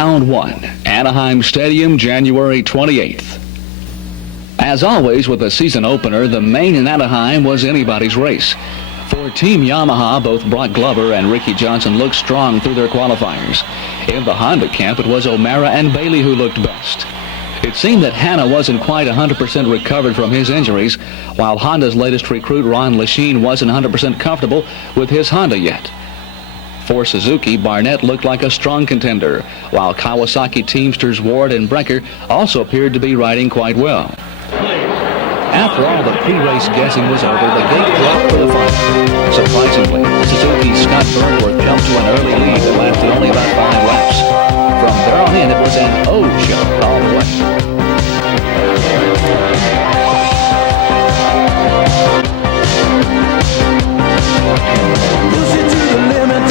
Round 1, Anaheim Stadium, January 28th. As always with a season opener, the main in Anaheim was anybody's race. For Team Yamaha, both Brock Glover and Ricky Johnson looked strong through their qualifiers. In the Honda camp, it was O'Mara and Bailey who looked best. It seemed that Hanna wasn't quite 100% recovered from his injuries, while Honda's latest recruit, Ron Lechien, wasn't 100% comfortable with his Honda yet. For Suzuki, Barnett looked like a strong contender, while Kawasaki teamsters Ward and Brecker also appeared to be riding quite well. After all the pre-race guessing was over, the gate dropped for the final. Surprisingly, Suzuki's Scott Burnworth jumped to an early lead that lasted only about 5 laps. From there on in, it was an O show all the way. Push it to the limit.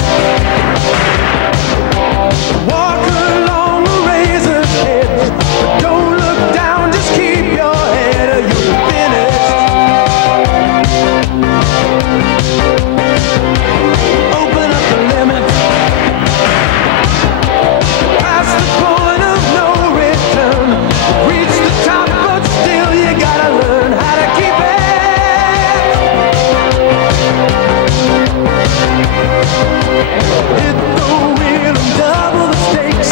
Walk along the razor's edge. But don't look down, just keep your head or you'll be finished. Open up the limit. Past the point of no return. Reach the top, but still you gotta learn how to keep it. Hit the wheel and double the stakes.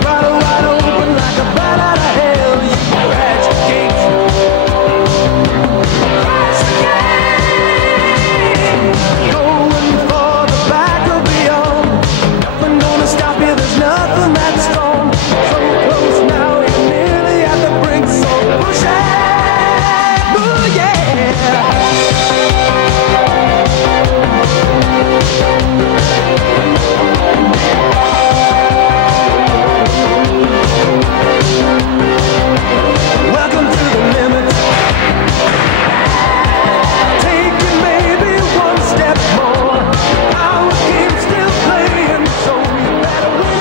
Throttle wide open like a bat out of hell. You crash the gate. Crash the gate. Going for the back or beyond. Nothing gonna stop you, there's nothing that's strong. So close now, you're nearly at the brink. So push it. Ooh, yeah. Welcome to the limit. Take it maybe one step more. Our game's still playing, so we better win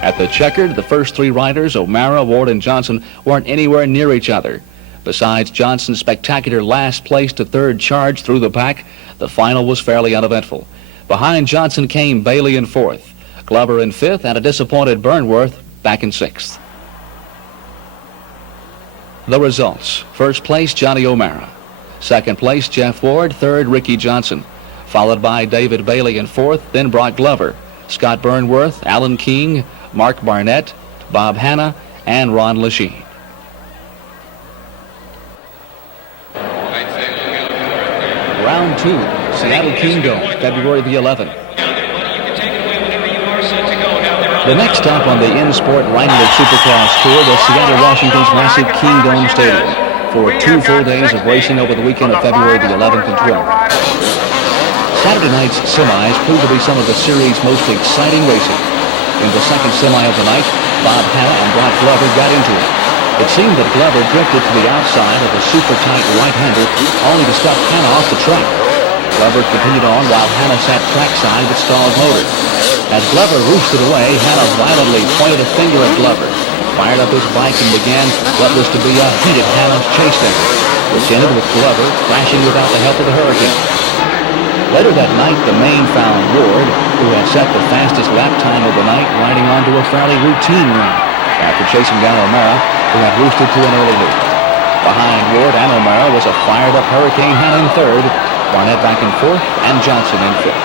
At the checkered, the first 3 riders, O'Mara, Ward, and Johnson, weren't anywhere near each other. Besides Johnson's spectacular last place to third charge through the pack, the final was fairly uneventful. Behind Johnson came Bailey in 4th, Glover in 5th, and a disappointed Burnworth back in 6th. The results: first place, Johnny O'Mara; second place, Jeff Ward; third, Ricky Johnson, followed by David Bailey in 4th, then Brock Glover, Scott Burnworth, Alan King, Mark Barnett, Bob Hanna, and Ron Lechien. Round 2, Seattle Kingdome, February the 11th. The next stop on the in-sport Wrangler Supercross Tour was Seattle, Washington's massive Kingdome Stadium for 2 full days of racing over the weekend of February the 11th and 12th. Saturday night's semis proved to be some of the series' most exciting racing. In the second semi of the night, Bob Hanna and Brock Glover got into it. It seemed that Glover drifted to the outside of a super-tight right-hander, only to stop Hanna off the track. Glover continued on while Hanna sat trackside with stalled motor. As Glover roosted away, Hanna violently pointed a finger at Glover, fired up his bike, and began what was to be a heated Hanna's chase effort, which ended with Glover crashing without the help of the Hurricane. Later that night, the main found Ward, who had set the fastest lap time of the night, riding onto a fairly routine run, after chasing down O'Mara, who had roosted to an early lead. Behind Ward and O'Mara was a fired-up Hurricane Hannah in third, Barnett back in fourth, and Johnson in fifth.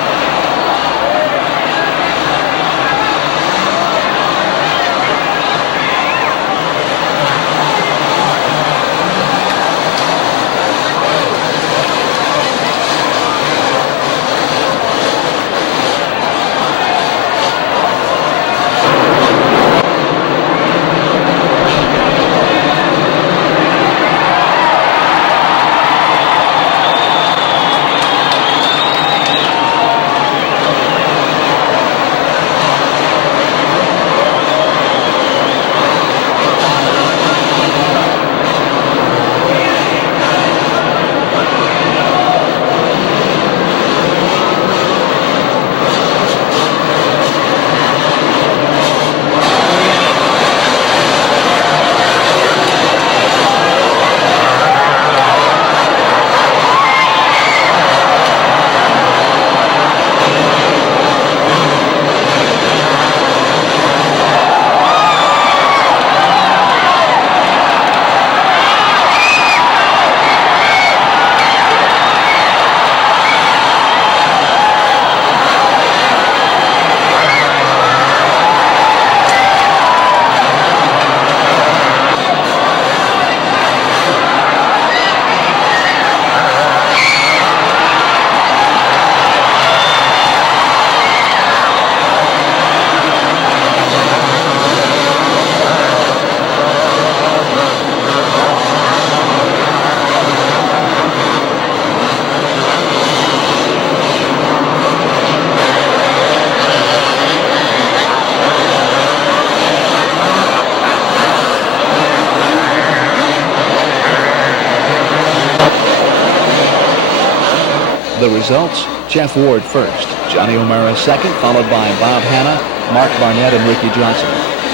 The results, Jeff Ward first, Johnny O'Mara second, followed by Bob Hanna, Mark Barnett, and Ricky Johnson.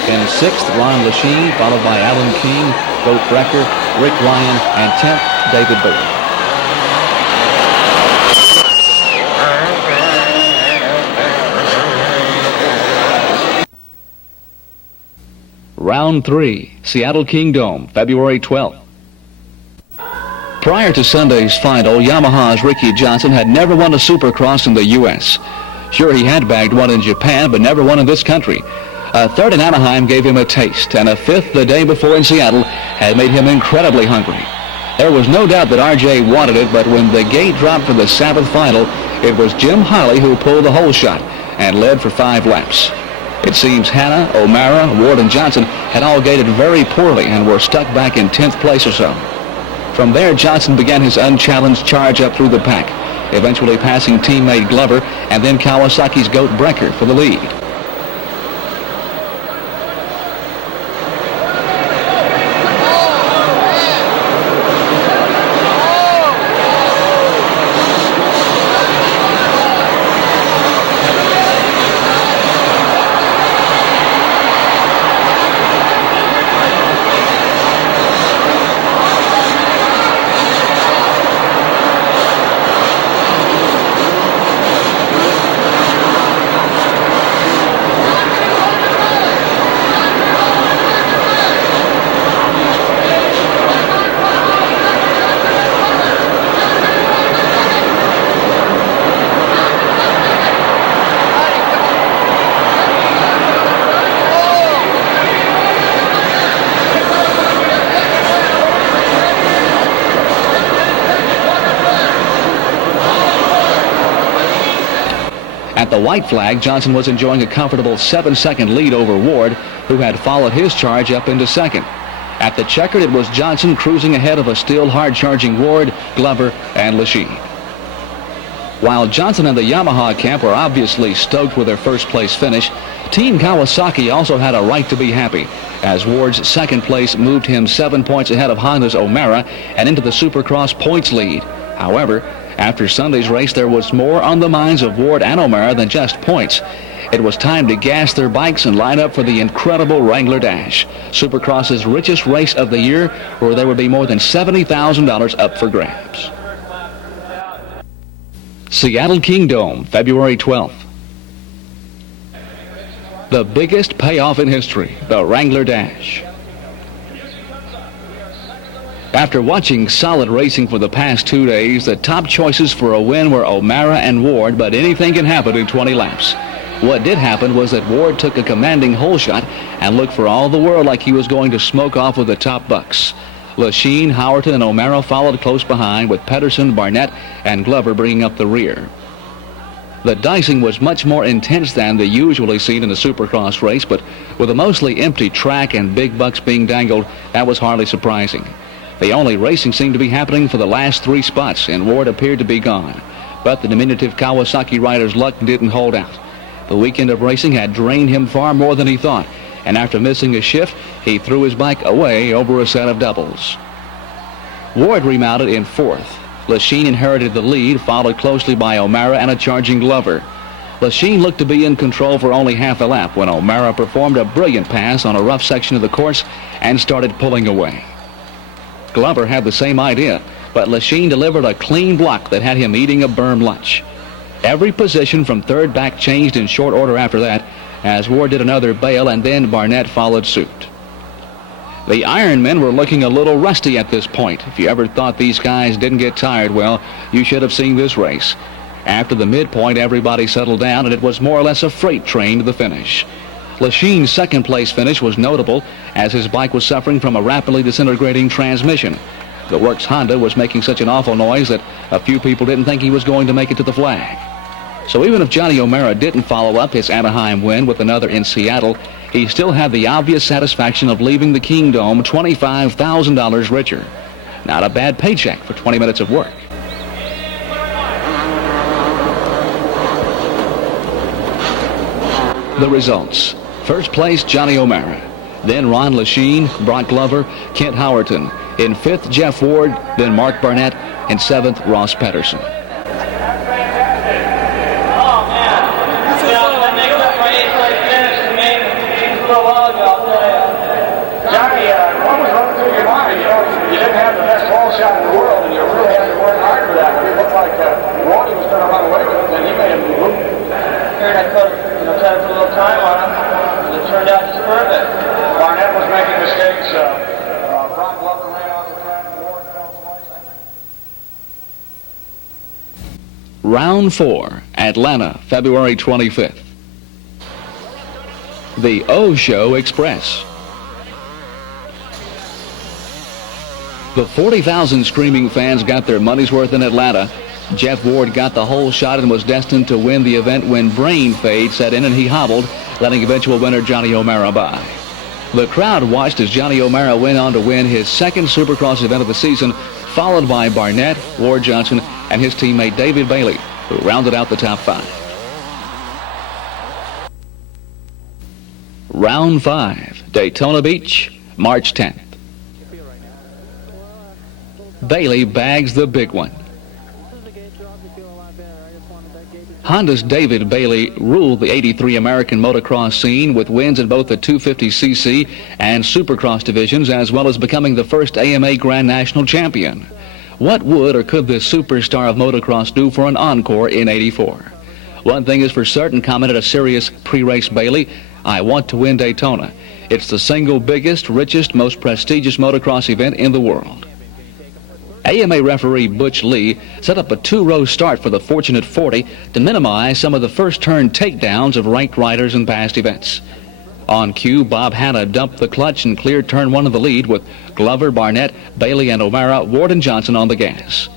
In sixth, Ron Lachine, followed by Alan King, Boat Brecker, Rick Ryan, and 10th, David Burton. Round 3, Seattle Kingdome, February 12th. Prior to Sunday's final, Yamaha's Ricky Johnson had never won a Supercross in the U.S. Sure, he had bagged one in Japan, but never one in this country. A third in Anaheim gave him a taste, and a fifth the day before in Seattle had made him incredibly hungry. There was no doubt that RJ wanted it, but when the gate dropped for the Sabbath final, it was Jim Harley who pulled the whole shot and led for 5 laps. It seems Hanna, O'Mara, Ward, and Johnson had all gated very poorly and were stuck back in 10th place or so. From there, Johnson began his unchallenged charge up through the pack, eventually passing teammate Glover and then Kawasaki's Goat Brecker for the lead. At the white flag, Johnson was enjoying a comfortable 7-second lead over Ward, who had followed his charge up into second. At the checkered, it was Johnson cruising ahead of a still hard-charging Ward, Glover, and Lachine. While Johnson and the Yamaha camp were obviously stoked with their first-place finish, Team Kawasaki also had a right to be happy, as Ward's second place moved him 7 points ahead of Honda's O'Mara and into the Supercross points lead. However, after Sunday's race, there was more on the minds of Ward and O'Mara than just points. It was time to gas their bikes and line up for the incredible Wrangler Dash, Supercross's richest race of the year, where there would be more than $70,000 up for grabs. Seattle Kingdome, February 12th. The biggest payoff in history, the Wrangler Dash. After watching solid racing for the past 2 days, the top choices for a win were O'Mara and Ward, but anything can happen in 20 laps. What did happen was that Ward took a commanding hole shot and looked for all the world like he was going to smoke off with the top bucks. Lachine, Howerton, and O'Mara followed close behind, with Pedersen, Barnett, and Glover bringing up the rear. The dicing was much more intense than the usually seen in a Supercross race, but with a mostly empty track and big bucks being dangled, that was hardly surprising. The only racing seemed to be happening for the last 3 spots, and Ward appeared to be gone. But the diminutive Kawasaki rider's luck didn't hold out. The weekend of racing had drained him far more than he thought, and after missing a shift, he threw his bike away over a set of doubles. Ward remounted in 4th. Lachine inherited the lead, followed closely by O'Mara and a charging Glover. Lachine looked to be in control for only half a lap when O'Mara performed a brilliant pass on a rough section of the course and started pulling away. Glover had the same idea, but Lachine delivered a clean block that had him eating a berm lunch. Every position from third back changed in short order after that, as Ward did another bail, and then Barnett followed suit. The Ironmen were looking a little rusty at this point. If you ever thought these guys didn't get tired, well, you should have seen this race. After the midpoint, everybody settled down, and it was more or less a freight train to the finish. Lachine's second-place finish was notable, as his bike was suffering from a rapidly disintegrating transmission. The Works Honda was making such an awful noise that a few people didn't think he was going to make it to the flag. So even if Johnny O'Mara didn't follow up his Anaheim win with another in Seattle, he still had the obvious satisfaction of leaving the Kingdome $25,000 richer. Not a bad paycheck for 20 minutes of work. The results. First place, Johnny O'Mara. Then Ron Lachine, Brock Glover, Kent Howerton. In 5th, Jeff Ward, then Mark Barnett. In 7th, Ross Pedersen. Round 4, Atlanta, February 25th. The O-Show Express. The 40,000 screaming fans got their money's worth in Atlanta. Jeff Ward got the whole shot and was destined to win the event when brain fade set in and he hobbled, letting eventual winner Johnny O'Mara by. The crowd watched as Johnny O'Mara went on to win his second Supercross event of the season, followed by Barnett, Ward Johnson, and his teammate David Bailey, who rounded out the top 5. Round 5, Daytona Beach, March 10th. Bailey bags the big one. Honda's David Bailey ruled the '83 American motocross scene with wins in both the 250cc and Supercross divisions, as well as becoming the first AMA Grand National champion. What would or could this superstar of motocross do for an encore in '84? One thing is for certain, commented a serious pre-race Bailey, I want to win Daytona. It's the single biggest, richest, most prestigious motocross event in the world. AMA referee Butch Lee set up a 2-row start for the Fortunate 40 to minimize some of the first-turn takedowns of ranked riders in past events. On cue, Bob Hanna dumped the clutch and cleared turn 1 of the lead with Glover, Barnett, Bailey, and O'Mara, Ward, and Johnson on the gas.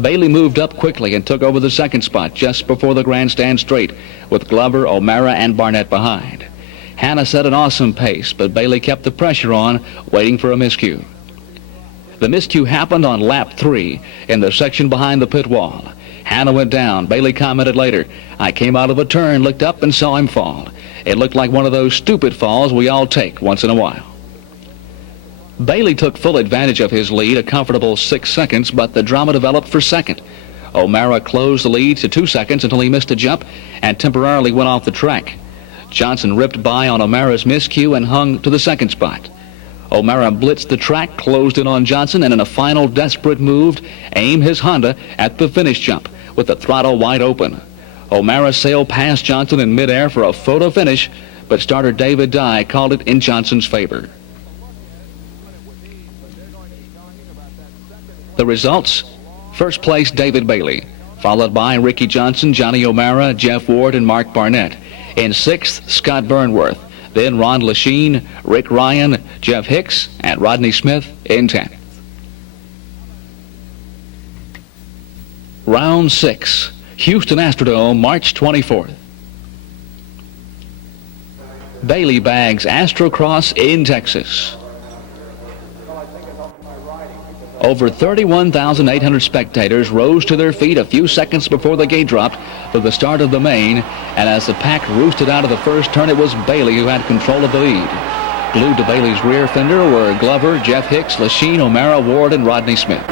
Bailey moved up quickly and took over the second spot just before the grandstand straight, with Glover, O'Mara, and Barnett behind. Hanna set an awesome pace, but Bailey kept the pressure on, waiting for a miscue. The miscue happened on lap 3 in the section behind the pit wall. Hanna went down. Bailey commented later, I came out of a turn, looked up, and saw him fall. It looked like one of those stupid falls we all take once in a while. Bailey took full advantage of his lead, a comfortable 6 seconds, but the drama developed for second. O'Mara closed the lead to 2 seconds until he missed a jump and temporarily went off the track. Johnson ripped by on O'Mara's miscue and hung to the second spot. O'Mara blitzed the track, closed in on Johnson, and in a final desperate move, aimed his Honda at the finish jump with the throttle wide open. O'Mara sailed past Johnson in midair for a photo finish, but starter David Dye called it in Johnson's favor. The results: first place David Bailey, followed by Ricky Johnson, Johnny O'Mara, Jeff Ward, and Mark Barnett. In sixth, Scott Burnworth. Then Ron Lachine, Rick Ryan, Jeff Hicks, and Rodney Smith in 10th. Round 6, Houston Astrodome, March 24th. Bailey bags Astrocross in Texas. Over 31,800 spectators rose to their feet a few seconds before the gate dropped for the start of the main, and as the pack roosted out of the first turn, it was Bailey who had control of the lead. Glued to Bailey's rear fender were Glover, Jeff Hicks, Lachine, O'Mara, Ward, and Rodney Smith.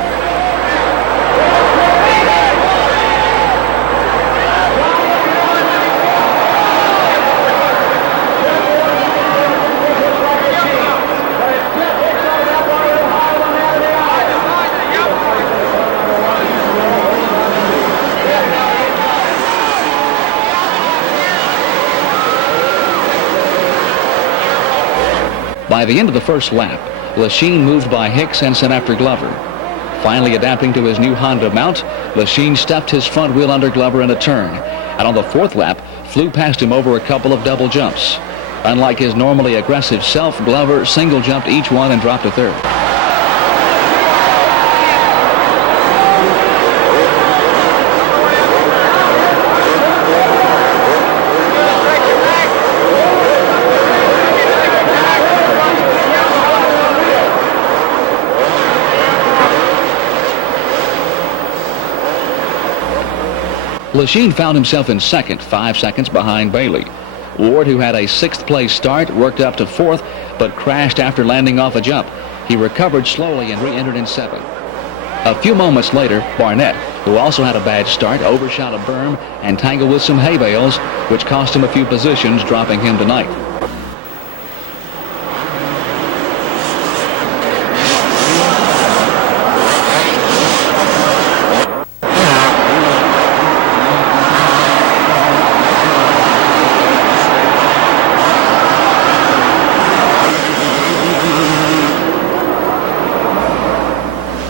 By the end of the first lap, Lachine moved by Hicks and sent after Glover. Finally adapting to his new Honda mount, Lachine stepped his front wheel under Glover in a turn, and on the fourth lap, flew past him over a couple of double jumps. Unlike his normally aggressive self, Glover single jumped each one and dropped to third. Lachine found himself in second, 5 seconds behind Bailey. Ward, who had a sixth-place start, worked up to fourth, but crashed after landing off a jump. He recovered slowly and re-entered in seventh. A few moments later, Barnett, who also had a bad start, overshot a berm and tangled with some hay bales, which cost him a few positions, dropping him to ninth.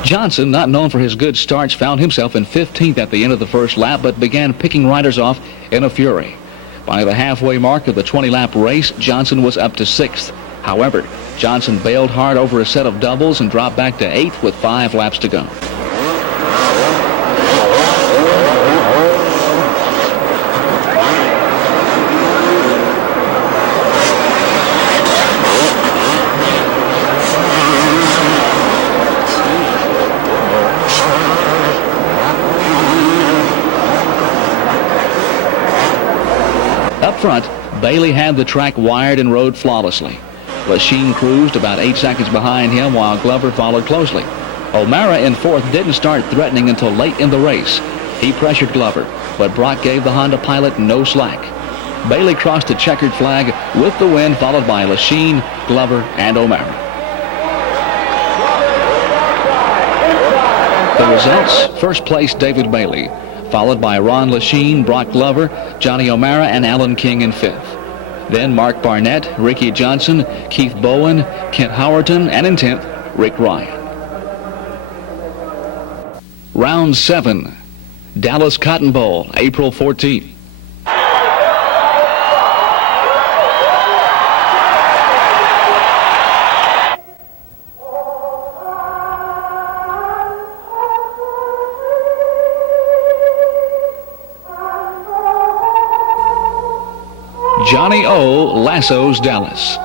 Johnson, not known for his good starts, found himself in 15th at the end of the first lap, but began picking riders off in a fury. By the halfway mark of the 20-lap race, Johnson was up to 6th. However, Johnson bailed hard over a set of doubles and dropped back to 8th with 5 laps to go. Up front, Bailey had the track wired and rode flawlessly. Lachine cruised about 8 seconds behind him while Glover followed closely. O'Mara in fourth didn't start threatening until late in the race. He pressured Glover, but Brock gave the Honda pilot no slack. Bailey crossed the checkered flag with the win, followed by Lachine, Glover, and O'Mara. The results: first place David Bailey, followed by Ron Lachine, Brock Glover, Johnny O'Mara, and Alan King in 5th. Then Mark Barnett, Ricky Johnson, Keith Bowen, Kent Howerton, and in 10th, Rick Ryan. Round 7, Dallas Cotton Bowl, April 14th. Johnny O lassos Dallas.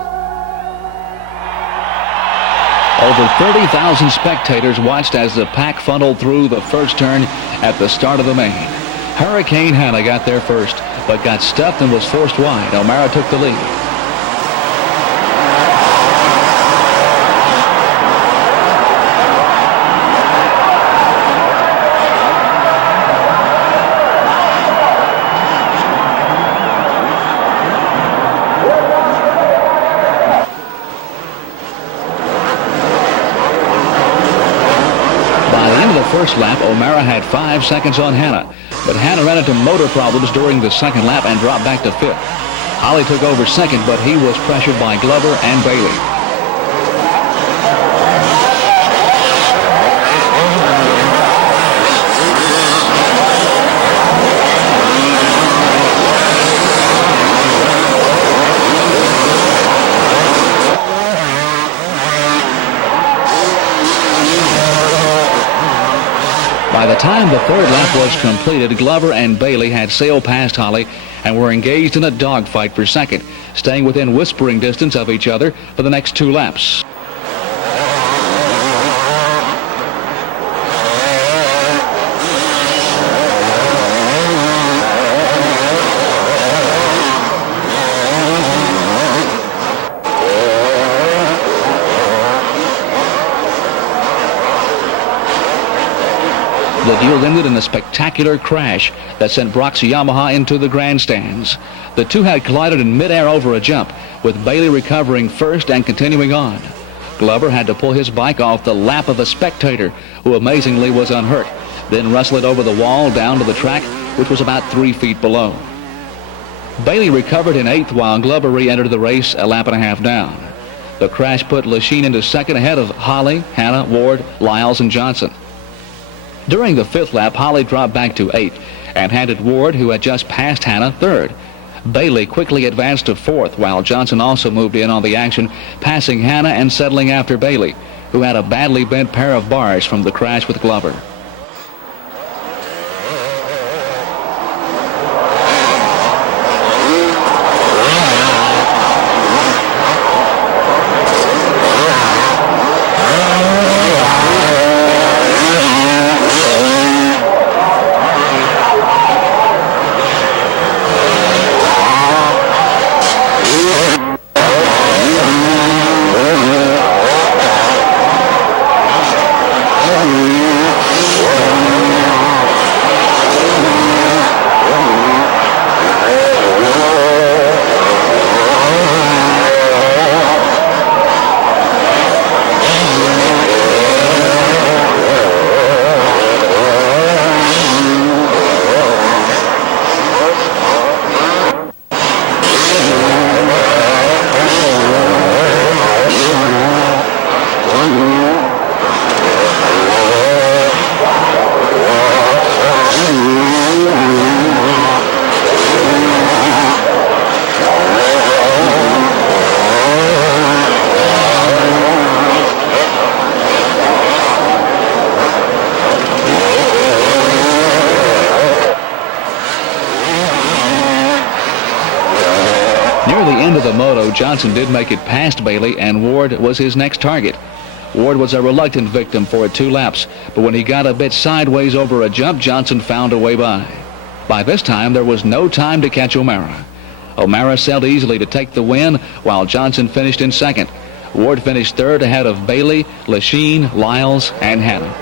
Over 30,000 spectators watched as the pack funneled through the first turn at the start of the main. Hurricane Hannah got there first, but got stuffed and was forced wide. O'Mara took the lead. First lap, O'Mara had 5 seconds on Hannah, but Hannah ran into motor problems during the second lap and dropped back to 5th. Holly took over second, but he was pressured by Glover and Bailey. By the time the third lap was completed, Glover and Bailey had sailed past Holly and were engaged in a dogfight for second, staying within whispering distance of each other for the next 2 laps. The deal ended in a spectacular crash that sent Brock's Yamaha into the grandstands. The two had collided in midair over a jump, with Bailey recovering first and continuing on. Glover had to pull his bike off the lap of a spectator, who amazingly was unhurt, then wrestle it over the wall down to the track, which was about 3 feet below. Bailey recovered in 8th while Glover re-entered the race a lap and a half down. The crash put Lachine into second ahead of Holly, Hannah, Ward, Lyles, and Johnson. During the 5th lap, Holly dropped back to 8th and handed Ward, who had just passed Hannah, 3rd. Bailey quickly advanced to 4th, while Johnson also moved in on the action, passing Hannah and settling after Bailey, who had a badly bent pair of bars from the crash with Glover. Near the end of the moto, Johnson did make it past Bailey, and Ward was his next target. Ward was a reluctant victim for 2 laps, but when he got a bit sideways over a jump, Johnson found a way by. By this time, there was no time to catch O'Mara. O'Mara sailed easily to take the win, while Johnson finished in second. Ward finished 3rd ahead of Bailey, Lachine, Lyles, and Hannah.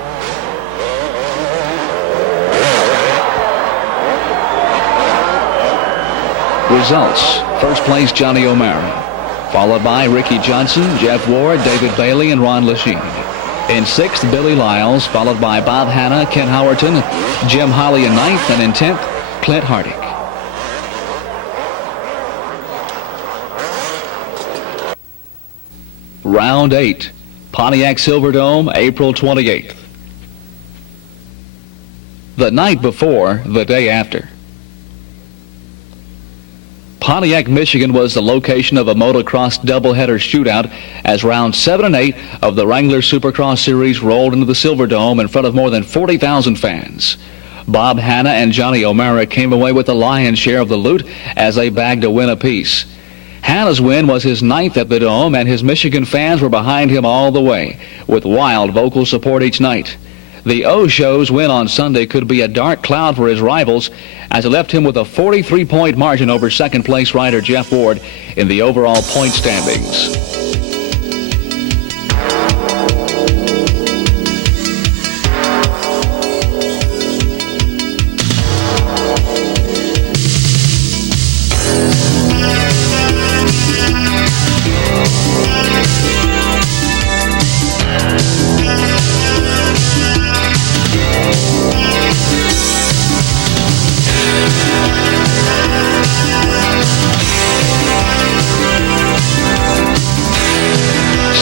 Results: first place, Johnny O'Mara, followed by Ricky Johnson, Jeff Ward, David Bailey, and Ron Lachine. In 6th, Billy Lyles, followed by Bob Hanna, Ken Howerton, Jim Holly in 9th, and in 10th, Clint Hardick. Round 8, Pontiac Silverdome, April 28th. The night before, the day after. Pontiac, Michigan was the location of a motocross doubleheader shootout as rounds 7 and 8 of the Wrangler Supercross series rolled into the Silverdome in front of more than 40,000 fans. Bob Hanna and Johnny O'Mara came away with the lion's share of the loot as they bagged a win apiece. Hanna's win was his 9th at the Dome, and his Michigan fans were behind him all the way, with wild vocal support each night. The O-Show's win on Sunday could be a dark cloud for his rivals, as it left him with a 43-point margin over second-place rider Jeff Ward in the overall point standings.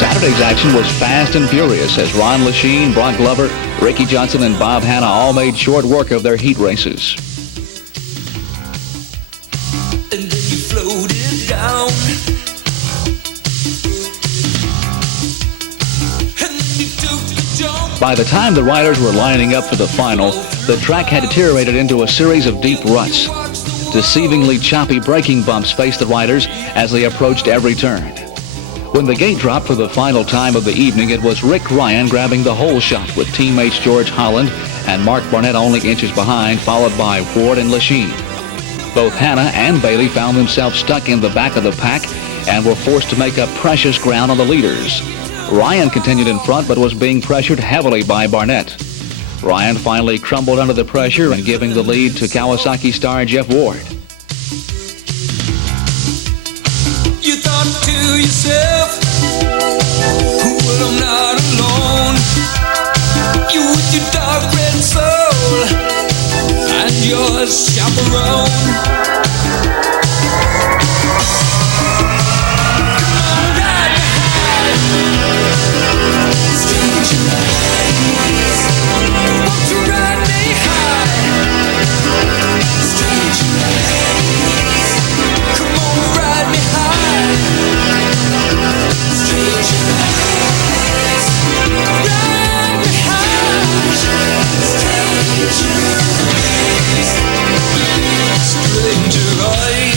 Saturday's action was fast and furious as Ron Lachine, Brock Glover, Ricky Johnson, and Bob Hanna all made short work of their heat races. And then you floated down, and then you took the jump. By the time the riders were lining up for the final, the track had deteriorated into a series of deep ruts. Deceivingly choppy braking bumps faced the riders as they approached every turn. When the gate dropped for the final time of the evening, it was Rick Ryan grabbing the whole shot with teammates George Holland and Mark Barnett only inches behind, followed by Ward and Lachine. Both Hannah and Bailey found themselves stuck in the back of the pack and were forced to make up precious ground on the leaders. Ryan continued in front but was being pressured heavily by Barnett. Ryan finally crumbled under the pressure and giving the lead to Kawasaki star Jeff Ward. You thought to yourself, well, I'm not alone. You with your dark red soul and your chaperone. Come on, ride me high. Stranger eyes. Won't you ride me high? Stranger eyes. Come on, ride me high. Stranger eyes. Ride me high. Stranger eyes.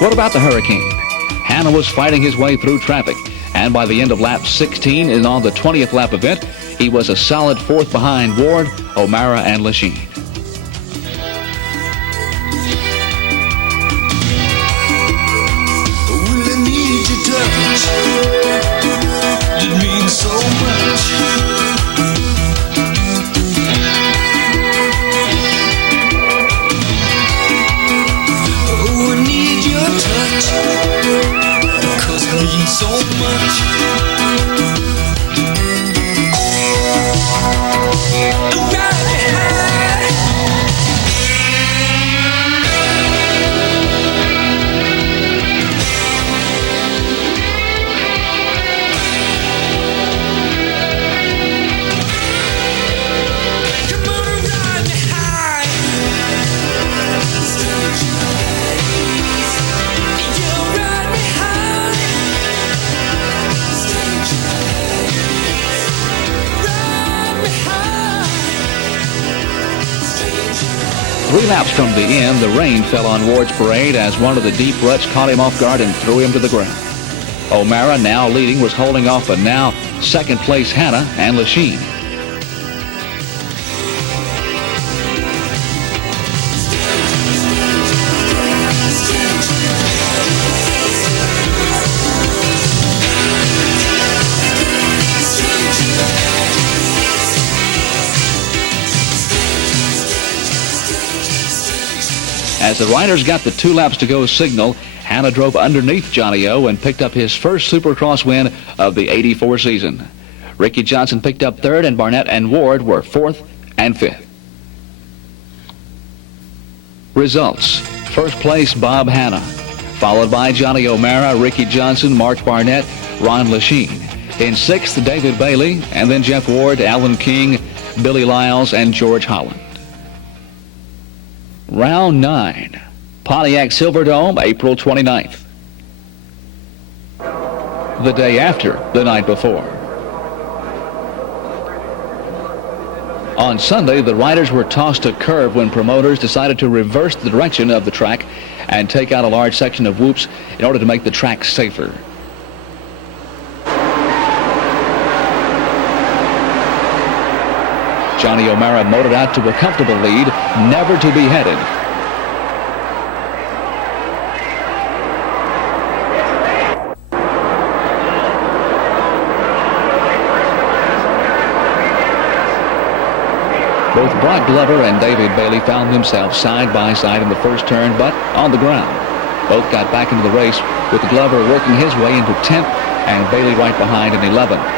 What about the Hurricane? Hannah was fighting his way through traffic, and by the end of lap 16 and on the 20th lap event, he was a solid fourth behind Ward, O'Mara, and Lachine. Will I need your touch? It means so much. Oh, I need your touch, 'cause it means so much. Ride me high. Come on, ride me high. You ride me high. Ride me high. 3 laps from the end, the rain fell on Ward's parade as one of the deep ruts caught him off guard and threw him to the ground. O'Mara, now leading, was holding off a now second place Hannah and Lachine. As the riders got the 2 laps to go signal, Hannah drove underneath Johnny O and picked up his first Supercross win of the '84 season. Ricky Johnson picked up third, and Barnett and Ward were fourth and fifth. Results: first place Bob Hannah, followed by Johnny O'Mara, Ricky Johnson, Mark Barnett, Ron Lachine. In sixth, David Bailey, and then Jeff Ward, Alan King, Billy Lyles, and George Holland. Round 9, Pontiac Silverdome, April 29th. The day after, the night before. On Sunday, the riders were tossed a curve when promoters decided to reverse the direction of the track and take out a large section of whoops in order to make the track safer. Johnny O'Mara motored out to a comfortable lead, never to be headed. Both Brock Glover and David Bailey found themselves side by side in the first turn, but on the ground. Both got back into the race, with Glover working his way into 10th and Bailey right behind in 11th.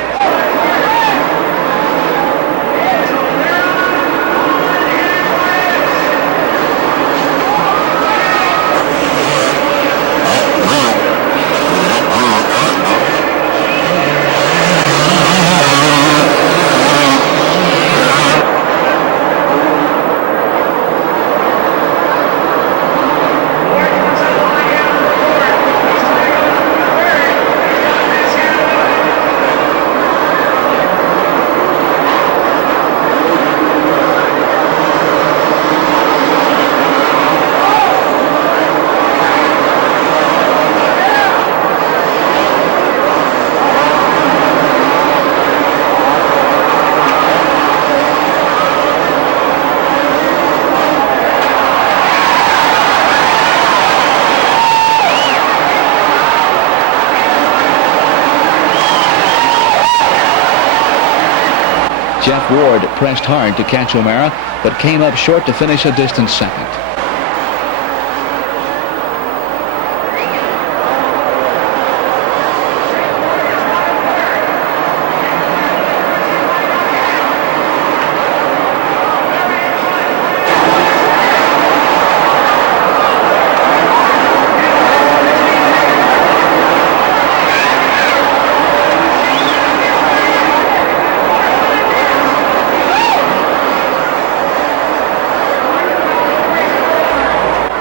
Jeff Ward pressed hard to catch O'Mara, but came up short to finish a distant second.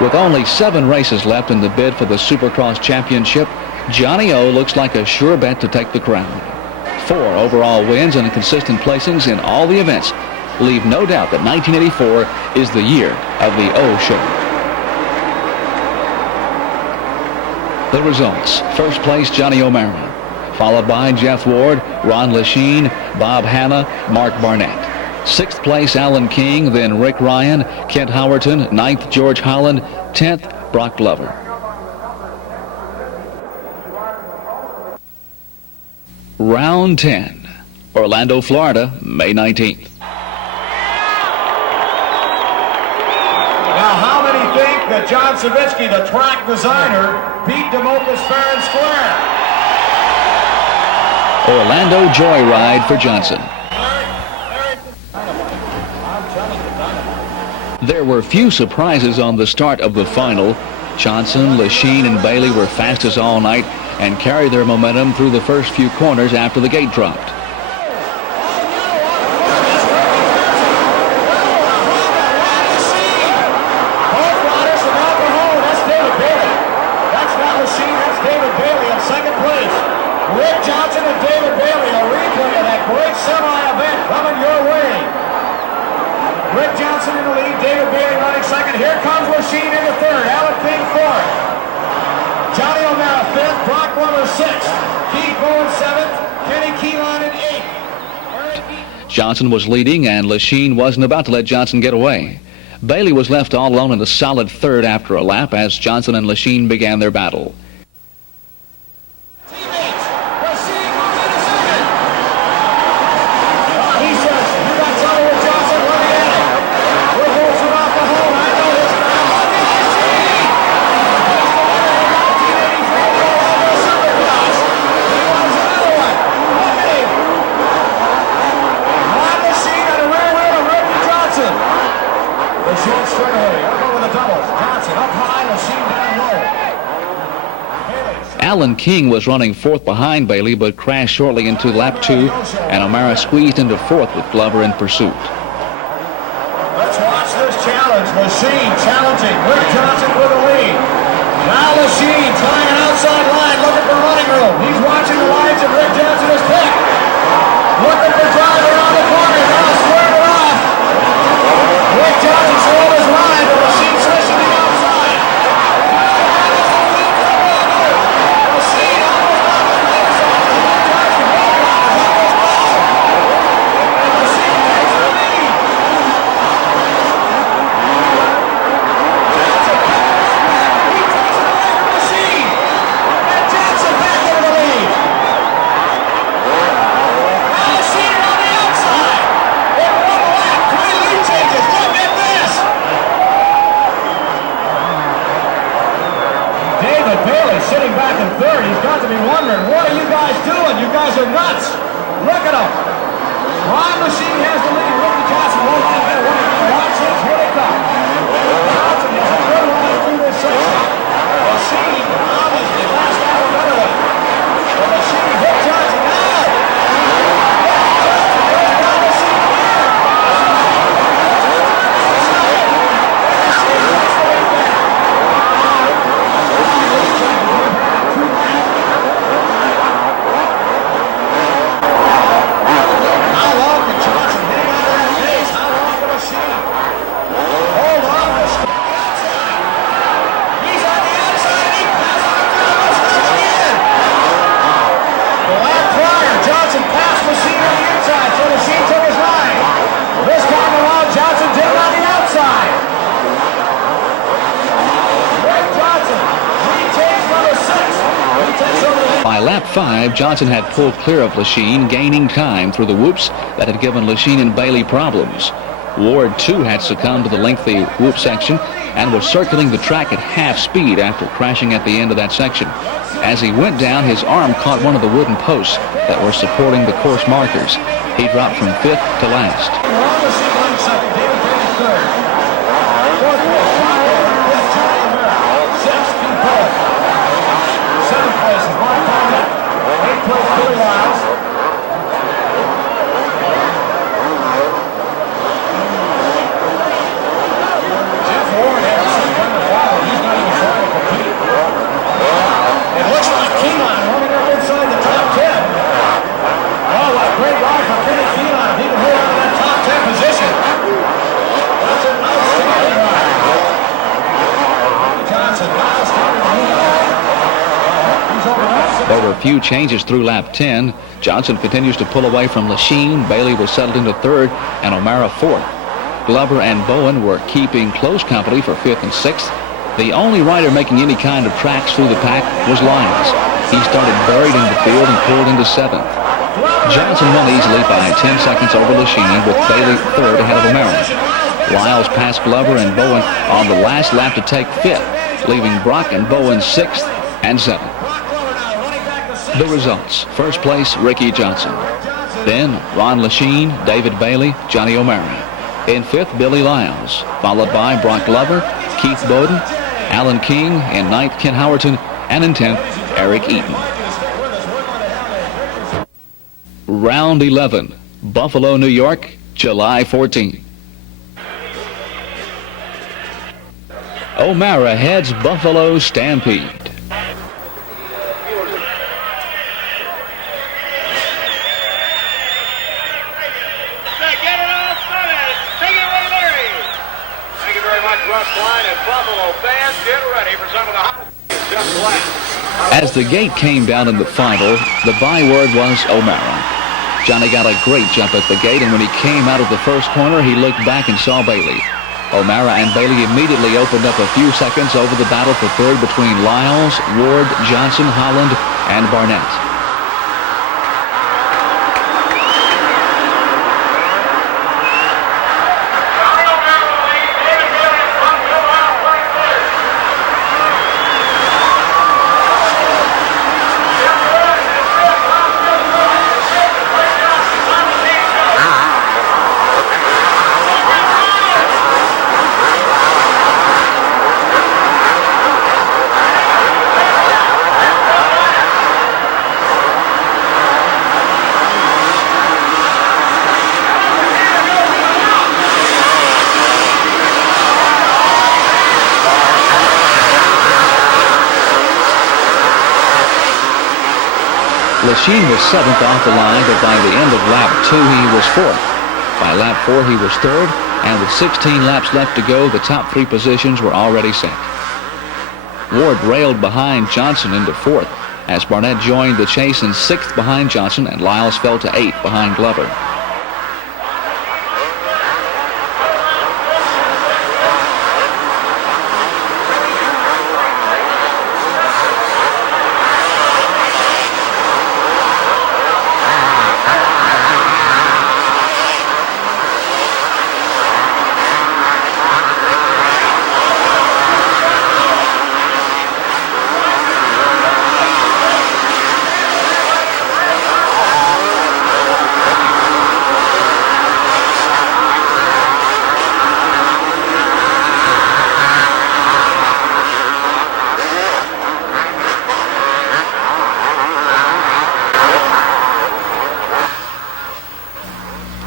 With only 7 races left in the bid for the Supercross Championship, Johnny O looks like a sure bet to take the crown. 4 overall wins and consistent placings in all the events leave no doubt that 1984 is the year of the O show. The results: first place Johnny O'Mara, followed by Jeff Ward, Ron Lechine, Bob Hanna, Mark Barnett. 6th place Alan King, then Rick Ryan, Kent Howerton, 9th George Holland, 10th Brock Glover. Round 10, Orlando, Florida, May 19th. Now, how many think that John Savitsky, the track designer, beat Democus fair and square? Orlando Joyride for Johnson. There were few surprises on the start of the final. Johnson, Lechine, and Bailey were fastest all night and carried their momentum through the first few corners after the gate dropped. Rick Johnson in the lead, David Bailey running second. Here comes Lechine in the third, Alan King fourth. Johnny O'Mara fifth, Brock Glover sixth, Keith Bowen seventh, Kenny Keelan in eighth. Johnson was leading and Lechine wasn't about to let Johnson get away. Bailey was left all alone in the solid third after a lap as Johnson and Lechine began their battle. Alan King was running fourth behind Bailey, but crashed shortly into lap 2, and O'Mara squeezed into fourth with Glover in pursuit. Let's watch this challenge. Lechine challenging Rick Johnson for the lead. Now Lechine trying an outside line, looking for running room. He's watching the lines that Rick Johnson has picked. Looking for drive around the corner. Now squared it off. Rick Johnson stole his line, but Lechine switching to the outside. 5, Johnson had pulled clear of Lachine, gaining time through the whoops that had given Lachine and Bailey problems. Ward, too, had succumbed to the lengthy whoop section and was circling the track at half speed after crashing at the end of that section. As he went down, his arm caught one of the wooden posts that were supporting the course markers. He dropped from 5th to last. There were few changes through lap 10. Johnson continues to pull away from Lachine. Bailey was settled into 3rd and O'Mara 4th. Glover and Bowen were keeping close company for 5th and 6th. The only rider making any kind of tracks through the pack was Lyles. He started buried in the field and pulled into 7th. Johnson won easily by 10 seconds over Lachine, with Bailey 3rd ahead of O'Mara. Lyles passed Glover and Bowen on the last lap to take 5th, leaving Brock and Bowen 6th and 7th. The results: first place, Ricky Johnson. Then Ron Lachine, David Bailey, Johnny O'Mara. In 5th, Billy Lyles, followed by Brock Glover, Keith Bowden, Alan King. In 9th, Ken Howerton, and in 10th, Eric Eaton. Round 11, Buffalo, New York, July 14. O'Mara heads Buffalo Stampede. As the gate came down in the final, the byword was O'Mara. Johnny got a great jump at the gate, and when he came out of the first corner, he looked back and saw Bailey. O'Mara and Bailey immediately opened up a few seconds over the battle for 3rd between Lyles, Ward, Johnson, Holland, and Barnett. Lachine was 7th off the line, but by the end of lap 2, he was 4th. By lap 4, he was 3rd, and with 16 laps left to go, the top 3 positions were already set. Ward railed behind Johnson into 4th, as Barnett joined the chase in 6th behind Johnson, and Lyles fell to 8th behind Glover.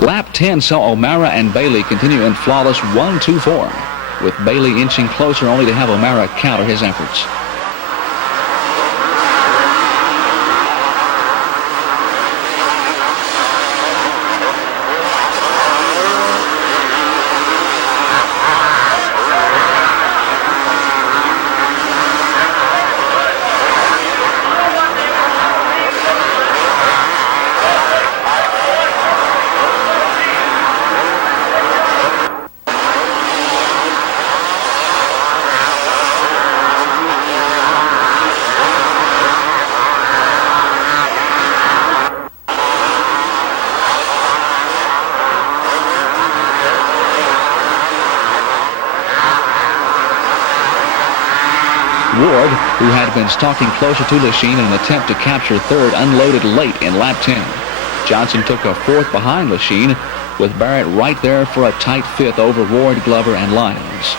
Lap 10 saw O'Mara and Bailey continue in flawless 1-2 form, with Bailey inching closer only to have O'Mara counter his efforts. Ward, who had been stalking closer to Lechien in an attempt to capture third, unloaded late in lap 10. Johnson took a fourth behind Lechien, with Barrett right there for a tight fifth over Ward, Glover, and Lyons.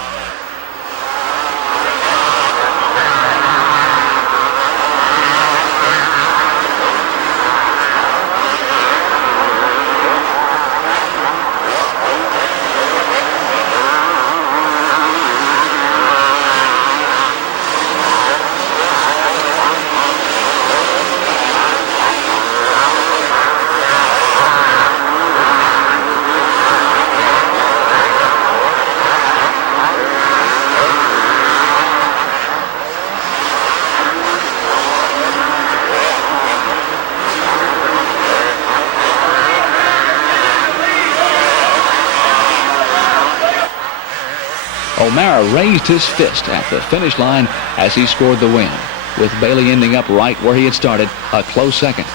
O'Mara raised his fist at the finish line as he scored the win, with Bailey ending up right where he had started, a close second.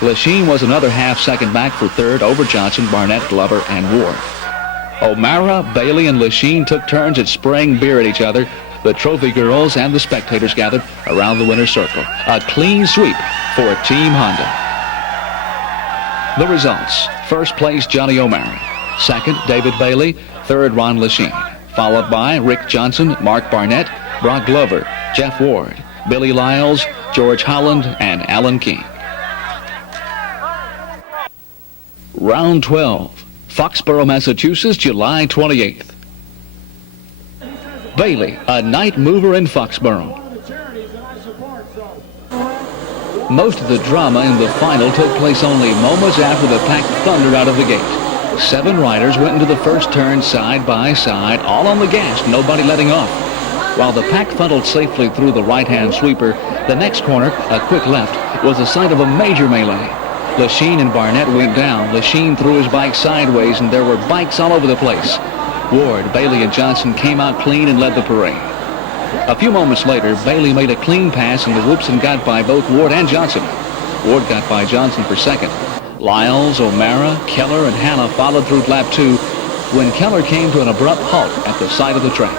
Lechien was another half second back for third over Johnson, Barnett, Glover, and Ward. O'Mara, Bailey, and Lechien took turns at spraying beer at each other. The trophy girls and the spectators gathered around the winner's circle. A clean sweep for Team Honda. The results: first place, Johnny O'Mara; second, David Bailey; third, Ron Lechien; followed by Rick Johnson, Mark Barnett, Brock Glover, Jeff Ward, Billy Lyles, George Holland, and Alan King. Round 12, Foxborough, Massachusetts, July 28th. Bailey, a night mover in Foxborough. Most of the drama in the final took place only moments after the pack thundered out of the gate. 7 riders went into the first turn side by side, all on the gas, nobody letting off. While the pack funneled safely through the right-hand sweeper, the next corner, a quick left, was the site of a major melee. Lechien and Barnett went down. Lechien threw his bike sideways, and there were bikes all over the place. Ward, Bailey, and Johnson came out clean and led the parade. A few moments later, Bailey made a clean pass into the whoops and got by both Ward and Johnson. Ward got by Johnson for second. Lyles, O'Mara, Keller, and Hanna followed through lap 2 when Keller came to an abrupt halt at the side of the track.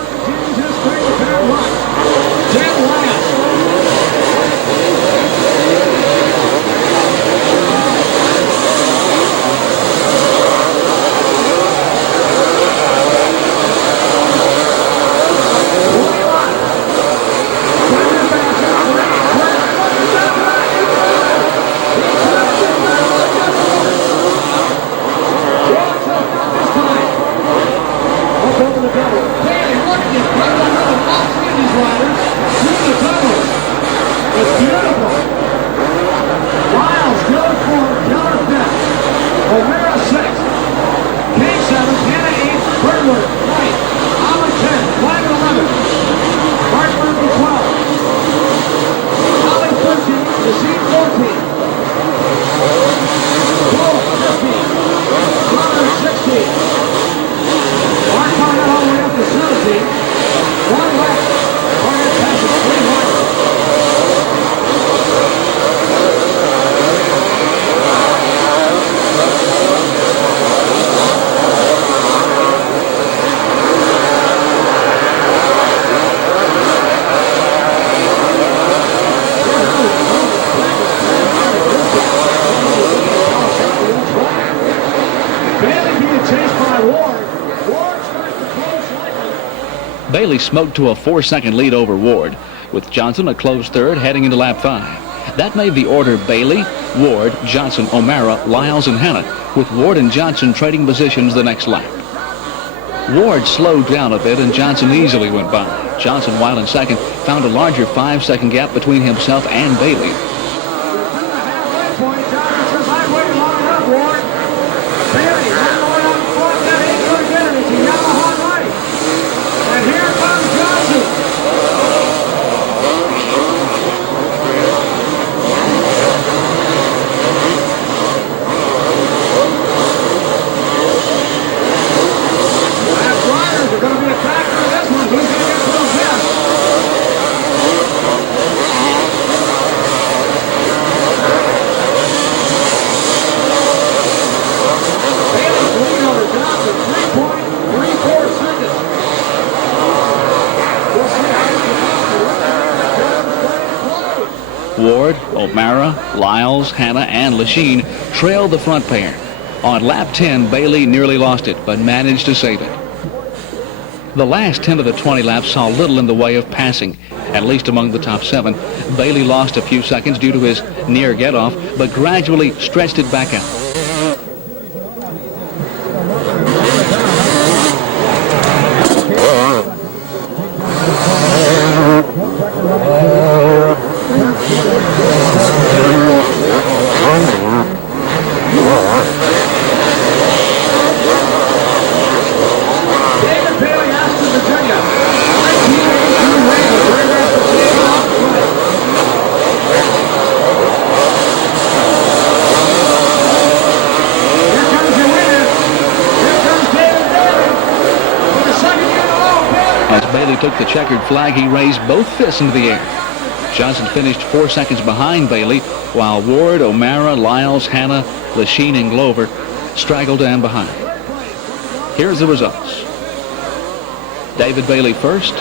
Bailey smoked to a 4-second lead over Ward, with Johnson a close third heading into lap 5. That made the order Bailey, Ward, Johnson, O'Mara, Lyles, and Hanna, with Ward and Johnson trading positions the next lap. Ward slowed down a bit and Johnson easily went by. Johnson, while in second, found a larger 5-second gap between himself and Bailey. Ward, O'Mara, Lyles, Hanna, and Lachine trailed the front pair. On lap 10, Bailey nearly lost it, but managed to save it. The last 10 of the 20 laps saw little in the way of passing, at least among the top 7. Bailey lost a few seconds due to his near get-off, but gradually stretched it back out. Took the checkered flag, he raised both fists into the air. Johnson finished 4 seconds behind Bailey, while Ward, O'Mara, Lyles, Hanna, Lachine, and Glover straggled down behind. Here's the results. David Bailey first,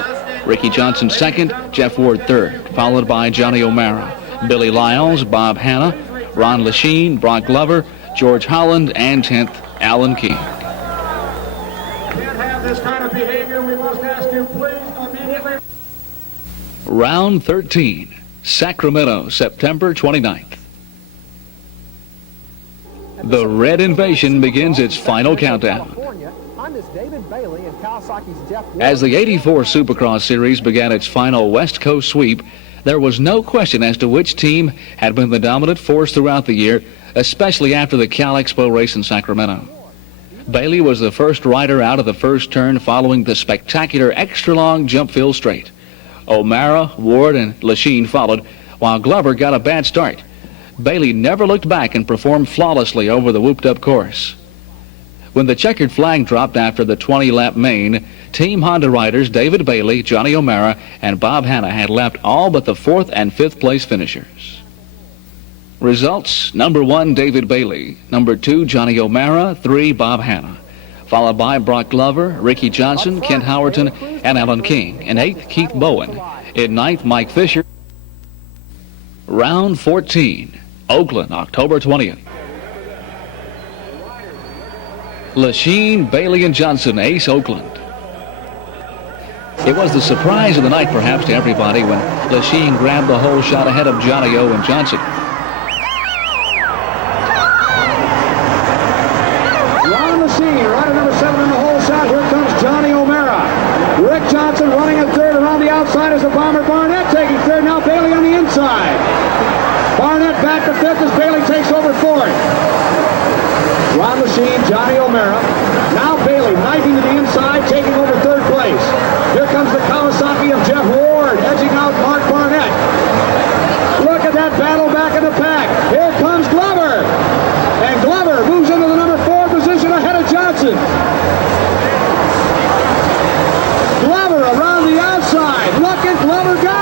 Ricky Johnson second, Jeff Ward third, followed by Johnny O'Mara, Billy Lyles, Bob Hanna, Ron Lachine, Brock Glover, George Holland, and 10th, Alan King. Can't have this kind of behavior. We must ask you, please, immediately. Round 13, Sacramento, September 29th. The Red Invasion begins its final countdown. As the '84 Supercross Series began its final West Coast sweep, there was no question as to which team had been the dominant force throughout the year, especially after the Cal Expo race in Sacramento. Bailey was the first rider out of the first turn following the spectacular extra-long jump-fill straight. O'Mara, Ward, and Lachine followed, while Glover got a bad start. Bailey never looked back and performed flawlessly over the whooped-up course. When the checkered flag dropped after the 20-lap main, Team Honda riders David Bailey, Johnny O'Mara, and Bob Hanna had left all but the 4th and 5th place finishers. Results: number 1, David Bailey; number 2, Johnny O'Mara; 3, Bob Hanna, followed by Brock Glover, Ricky Johnson, Kent Howerton, and Alan King. In 8th, Keith Bowen. In 9th, Mike Fisher. Round 14, Oakland, October 20th. Lachine, Bailey, and Johnson ace Oakland. It was the surprise of the night, perhaps, to everybody when Lachine grabbed the whole shot ahead of Johnny O and Johnson. Ron Lachine, rider number 7 in the whole shot. Here comes Johnny O'Mara. Rick Johnson running at third. Around the outside is the bomber Barnett taking third. Now Bailey on the inside. Barnett back to 5th as Bailey takes over 4th. Ron Lachine, Johnny O'Mara. Now Bailey knifing to the inside, taking over 3rd place. Here comes the Kawasaki of Jeff Ward, edging out Mark Barnett. Look at that battle back in the pack. Here comes Glover. And Glover moves into the number 4 position ahead of Johnson. Glover around the outside. Look at Glover go.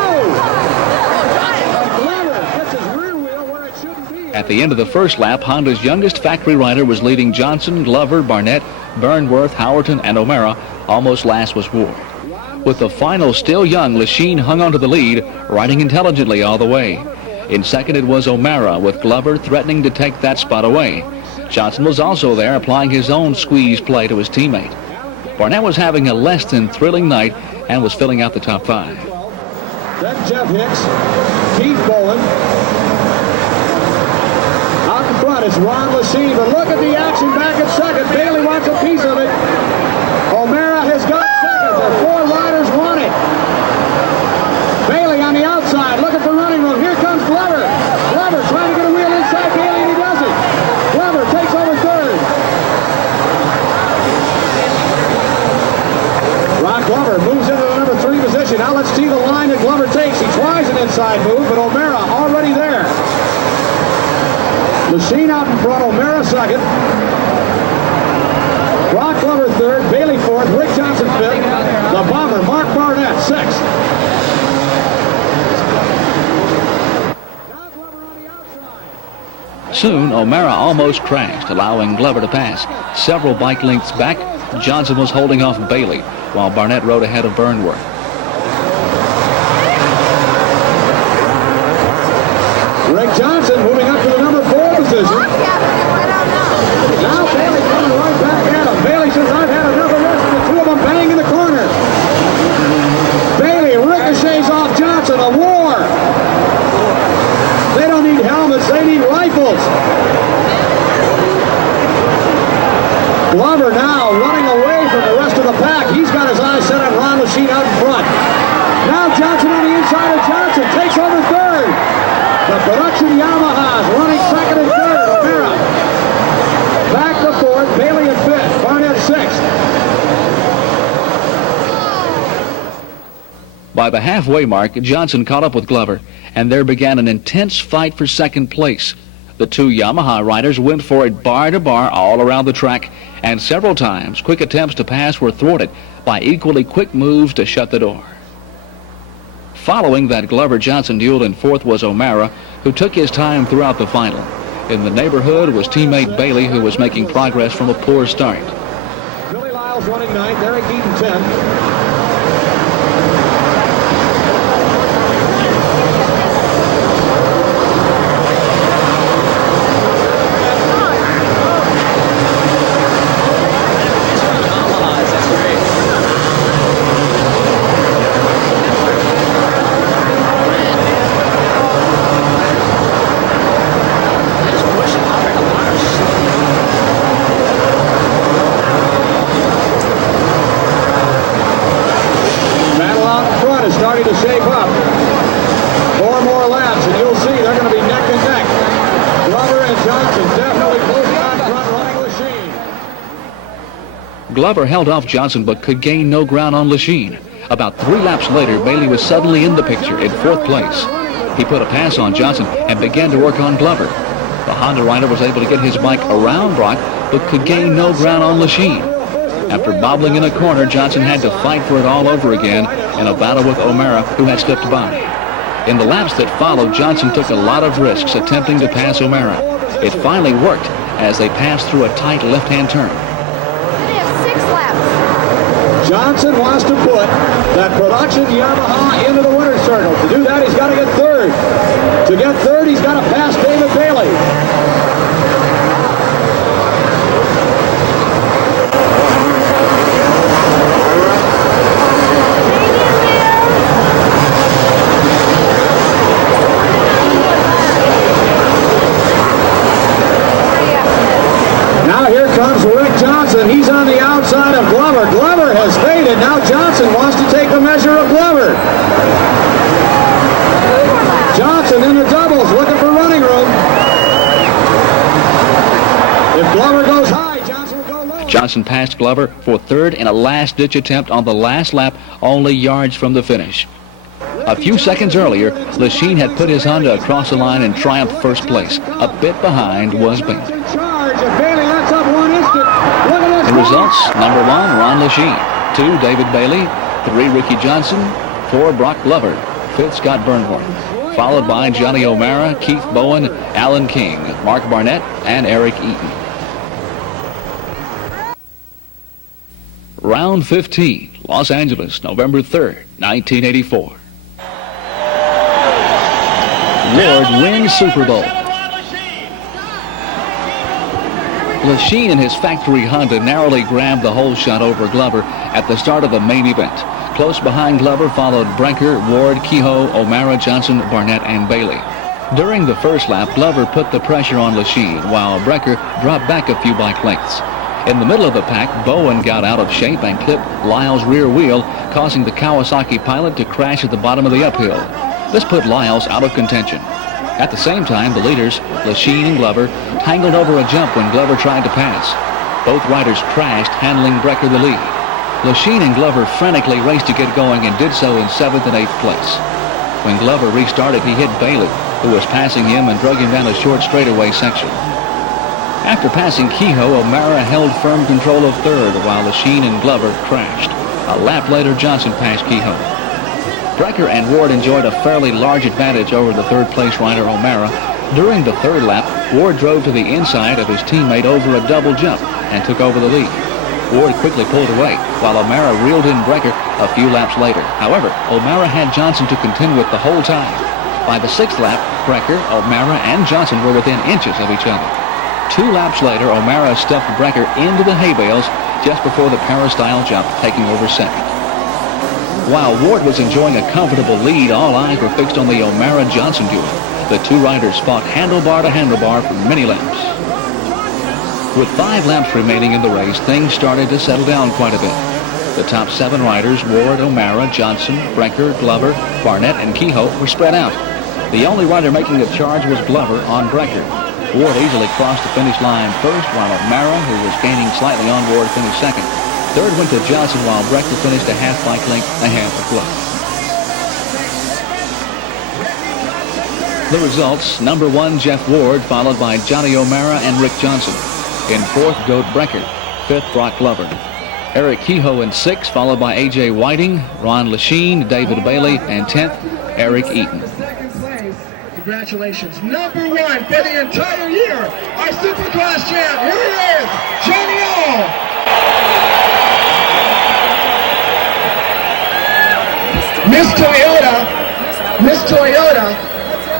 And Glover gets his rear wheel where it shouldn't be. At the end of the first lap, Honda's youngest factory rider was leading Johnson, Glover, Barnett, Burnworth, Howerton, and O'Mara. Almost last was Ward. With the final still young, Lachine hung onto the lead, riding intelligently all the way. In second, it was O'Mara, with Glover threatening to take that spot away. Johnson was also there, applying his own squeeze play to his teammate. Barnett was having a less than thrilling night and was filling out the top 5. Then Jeff Hicks, Keith Bowen. Out in front is Ron Lachine, but look at the action back at second. Bailey wants a piece of it. O'Mara has got second. The 4 riders want it. Bailey on the outside. Look at the running room. Here comes Glover. Glover trying to get a wheel inside Bailey, and he does it. Glover takes over 3rd. Ron Glover moves into the number 3 position. Now let's see the line that Glover takes. He tries an inside move, but O'Mara already there. Lachine out in front, O'Mara second. Brock Glover 3rd, Bailey 4th, Rick Johnson 5th. The bomber, Mark Barnett 6th. Now Glover on the outside. Soon, O'Mara almost crashed, allowing Glover to pass. Several bike lengths back, Johnson was holding off Bailey, while Barnett rode ahead of Burnworth. inside of Johnson, takes over third. The production Yamahas running second and third. O'Mara back to fourth, Bailey in fifth, Barnett sixth. By the halfway mark, Johnson caught up with Glover, and there began an intense fight for second place. The two Yamaha riders went for it bar to bar all around the track, and several times quick attempts to pass were thwarted by equally quick moves to shut the door. Following that Glover-Johnson duel in fourth was O'Mara, who took his time throughout the final. In the neighborhood was teammate Bailey, who was making progress from a poor start. Billy Lyles running ninth, Eric Eaton 10th. To shape up. 4 more laps, and you'll see they're going to be neck and neck. Glover and Johnson definitely closing on front, running Lachine. Glover held off Johnson but could gain no ground on Lachine. About 3 laps later, Bailey was suddenly in the picture in fourth place. He put a pass on Johnson and began to work on Glover. The Honda rider was able to get his bike around Brock but could gain no ground on Lachine. After bobbling in a corner, Johnson had to fight for it all over again in a battle with O'Mara, who had slipped by. In the laps that followed, Johnson took a lot of risks attempting to pass O'Mara. It finally worked as they passed through a tight left-hand turn. They have 6 laps. Johnson wants to put that production Yamaha into the winner's circle. To do that, he's got to get third. To get third, he's got to pass David Bailey. He's on the outside of Glover. Glover has faded. Now Johnson wants to take a measure of Glover. Johnson in the doubles looking for running room. If Glover goes high, Johnson will go low. Johnson passed Glover for third in a last-ditch attempt on the last lap, only yards from the finish. A few seconds earlier, Lachine had put his Honda across the line and triumphed first place. A bit behind was Bailey. In charge. If Bailey lets up one instant, look at this. The results: number 1, Ron Lachine; 2, David Bailey; 3, Ricky Johnson; 4, Brock Glover; 5th, Scott Bernhorn, followed by Johnny O'Mara, Keith Bowen, Alan King, Mark Barnett, and Eric Eaton. Round 15, Los Angeles, November 3rd, 1984. Ward wins Super Bowl. Lachine and his factory Honda narrowly grabbed the hole shot over Glover at the start of the main event. Close behind Glover followed Brecker, Ward, Kehoe, O'Mara, Johnson, Barnett, and Bailey. During the first lap, Glover put the pressure on Lachine, while Brecker dropped back a few bike lengths. In the middle of the pack, Bowen got out of shape and clipped Lyle's rear wheel, causing the Kawasaki pilot to crash at the bottom of the uphill. This put Lyles out of contention. At the same time, the leaders, Lachine and Glover, tangled over a jump when Glover tried to pass. Both riders crashed, handling Brecker the lead. Lachine and Glover frantically raced to get going and did so in 7th and 8th place. When Glover restarted, he hit Bailey, who was passing him, and drug him down a short straightaway section. After passing Kehoe, O'Mara held firm control of third, while Lachine and Glover crashed. A lap later, Johnson passed Kehoe. Brecker and Ward enjoyed a fairly large advantage over the third-place rider O'Mara. During the third lap, Ward drove to the inside of his teammate over a double jump and took over the lead. Ward quickly pulled away, while O'Mara reeled in Brecker a few laps later. However, O'Mara had Johnson to contend with the whole time. By the 6th lap, Brecker, O'Mara, and Johnson were within inches of each other. 2 laps later, O'Mara stuffed Brecker into the hay bales just before the peristyle jump, taking over second. While Ward was enjoying a comfortable lead, all eyes were fixed on the O'Mara-Johnson duel. The two riders fought handlebar to handlebar for many laps. With 5 laps remaining in the race, things started to settle down quite a bit. The top 7 riders, Ward, O'Mara, Johnson, Brinker, Glover, Barnett, and Kehoe, were spread out. The only rider making a charge was Glover on Brinker. Ward easily crossed the finish line first, while O'Mara, who was gaining slightly on Ward, finished second. Third went to Johnson, while Brinker finished a half bike length ahead of Glover. The results: number 1, Jeff Ward, followed by Johnny O'Mara and Rick Johnson. In 4th, Goat Brinker. 5th, Brock Glover. Eric Kehoe in 6th, followed by A.J. Whiting, Ron Lachine, David Bailey, and 10th, Eric Eaton. Congratulations. Number 1 for the entire year, our Supercross champ. Here he is, Johnny O. Miss Toyota,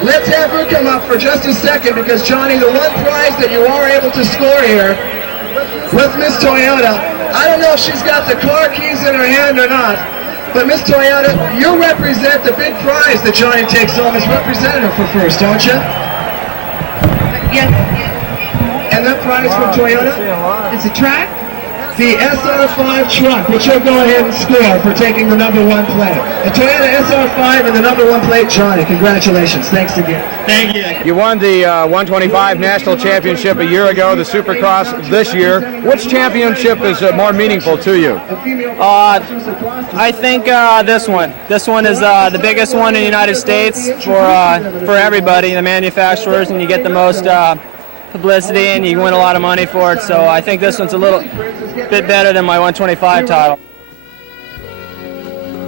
let's have her come up for just a second, because Johnny, the one prize that you are able to score here with Miss Toyota, I don't know if she's got the car keys in her hand or not, but Miss Toyota, you represent the big prize that Johnny takes home as representative for first, don't you? Yes. And that prize from Toyota? It's a track. The SR5 truck, which you'll go ahead and score for taking the number 1 plate. The Toyota SR5 and the number 1 plate, Johnny. Congratulations. Thanks again. Thank you. You won the 125 National Championship a year ago, the Supercross this year. Which championship is more meaningful to you? I think this one. This one is the biggest one in the United States for everybody, the manufacturers, and you get the most publicity and you win a lot of money for it. So I think this one's a little bit better than my 125 title.